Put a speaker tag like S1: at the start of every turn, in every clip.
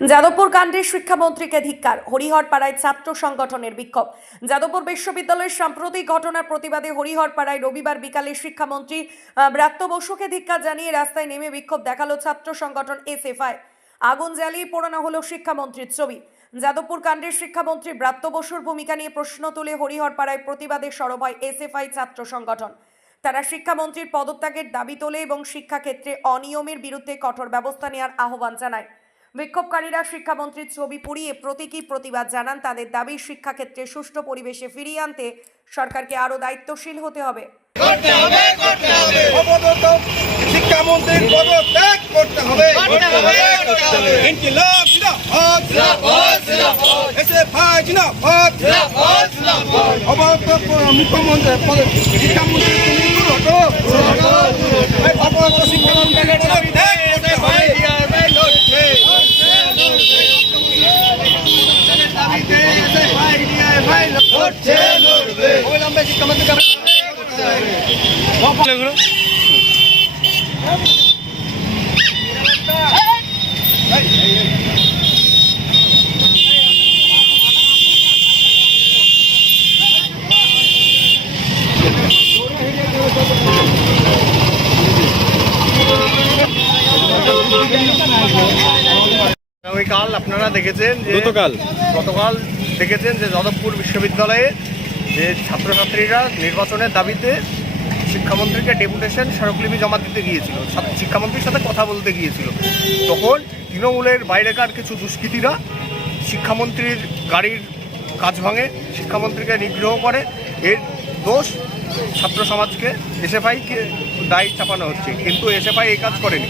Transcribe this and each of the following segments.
S1: যাদবপুর কাণ্ডের শিক্ষামন্ত্রীকে ধিক্কার, হরিহরপাড়ায় ছাত্র সংগঠনের বিক্ষোভ। যাদবপুর বিশ্ববিদ্যালয়ের সাম্প্রতিক ঘটনার প্রতিবাদে হরিহরপাড়ায় রবিবার বিকালে শিক্ষামন্ত্রী ব্রাত্য বসুকে ধিক্কার জানিয়ে রাস্তায় নেমে বিক্ষোভ দেখাল ছাত্র সংগঠন এসএফআই। আগুন জ্বালিয়ে পোড়ানো হলো শিক্ষামন্ত্রীর ছবি। যাদবপুর কাণ্ডের শিক্ষামন্ত্রী ব্রাত্য বসুর ভূমিকা নিয়ে প্রশ্ন তুলে হরিহরপাড়ায় প্রতিবাদে সরব হয় এসএফআই ছাত্র সংগঠন। তারা শিক্ষামন্ত্রীর পদত্যাগের দাবি তোলে এবং শিক্ষাক্ষেত্রে অনিয়মের বিরুদ্ধে কঠোর ব্যবস্থা নেওয়ার আহ্বান জানায়। বিক্ষোভকারীরা শিক্ষামন্ত্রীর ছবি পুড়িয়ে প্রতীকী প্রতিবাদ জানান। তাদের দাবি শিক্ষাক্ষেত্রে সুষ্ঠু পরিবেশে ফিরিয়ে আনতে সরকারকে আরও দায়িত্বশীল হতে হবে।
S2: করতে হবে করতে
S3: শিক্ষামন্ত্রীর পদত্যাগ করতে হবে।
S2: লড়ছে লড়বে
S3: অবিলম্বে শিক্ষামন্ত্রীকে
S4: আগামীকাল আপনারা দেখেছেন যে
S5: গতকাল।
S4: গতকাল দেখেছেন যে যাদবপুর বিশ্ববিদ্যালয়ে যে ছাত্রছাত্রীরা নির্বাচনের দাবিতে শিক্ষামন্ত্রীকে ডেপুটেশন স্মারকলিপি জমা দিতে গিয়েছিল। শিক্ষামন্ত্রীর সাথে কথা বলতে গিয়েছিল। তখন তৃণমূলের বাইরেকার কিছু দুষ্কৃতীরা শিক্ষামন্ত্রীর গাড়ির কাজ ভাঙে শিক্ষামন্ত্রীকে নিগ্রহ করে। এর দোষ ছাত্র সমাজকে এসএফআইকে দায় চাপানো হচ্ছে। কিন্তু এসএফআই এই কাজ করেনি।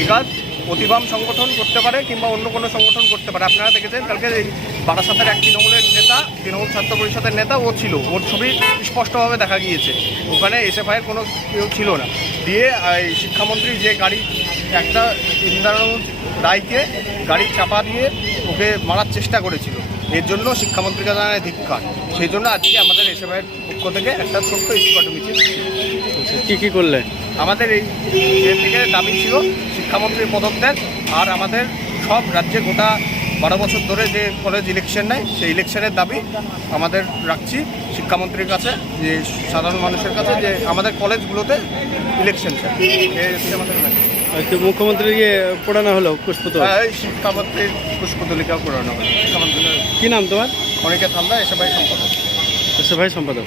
S4: এই কাজ প্রতিবাম সংগঠন করতে পারে কিংবা অন্য কোনো সংগঠন করতে পারে। আপনারা দেখেছেন, কালকে বারাসাতের এক তৃণমূলের নেতা, তৃণমূল ছাত্র পরিষদের নেতা, ও ছিল। ওর ছবি স্পষ্টভাবে দেখা গিয়েছে। ওখানে এসএফআইয়ের কোনো কেউ ছিল না। দিয়ে শিক্ষামন্ত্রী যে গাড়ি, একটা ইন্দ্রানন্দ রায়কে গাড়ি চাপা দিয়ে ওকে মারার চেষ্টা করেছিল। এর জন্য শিক্ষামন্ত্রীকে জানায় ধিক্কার। সেই জন্য আজকে আমাদের এসএফআইয়ের পক্ষ থেকে একটা ছোট্ট স্পট মিছিল।
S5: কী কি করলে
S4: আমাদের এই এ থেকে দাবি ছিল শিক্ষামন্ত্রীর পদত্যাগ আর আমাদের সব রাজ্যে গোটা বারো বছর ধরে যে কলেজ ইলেকশন নেয় সেই ইলেকশনের দাবি আমাদের রাখছি শিক্ষামন্ত্রীর কাছে যে সাধারণ মানুষের কাছে যে আমাদের কলেজগুলোতে ইলেকশন আমাদের দাবি।
S5: তো মুখ্যমন্ত্রীকে পড়ানো হলো পুষ্পত
S4: হ্যাঁ, শিক্ষামন্ত্রীর পুষ্পতলিকাও করানো হবে শিক্ষামন্ত্রী
S5: কি নাম তোমার?
S4: অনেকে থালদা এসে ভাই সম্পাদক।
S5: ভাই সম্পাদক।